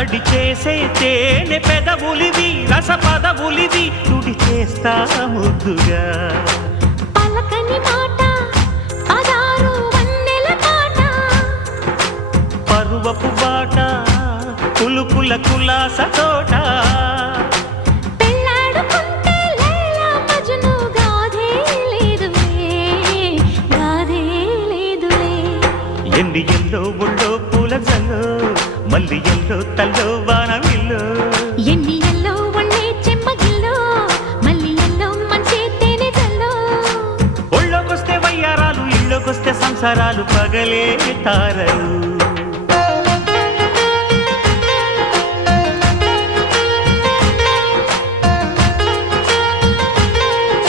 మెరిసే తేనె పెదవులివి రస పదవులివి తుడి చేస్తా ముద్దుగా. పలకని మాట పదారు వన్నెల పాట పరువపు బాట కులుకుల కులాస తోట. ఎన్ని ఎల్లో ఒళ్ళో జల్లో మల్లి ఎల్లో తల్లో వానవిల్లో ఎన్ని ఎల్లో ఒళ్ళే చెమ్మగిల్లో మళ్ళీ ఎల్లో మంచి తేనె జల్లో. ఒళ్ళోకొస్తే వయ్యారాలు ఇళ్ళోకొస్తే సంసారాలు పగలే తారలు.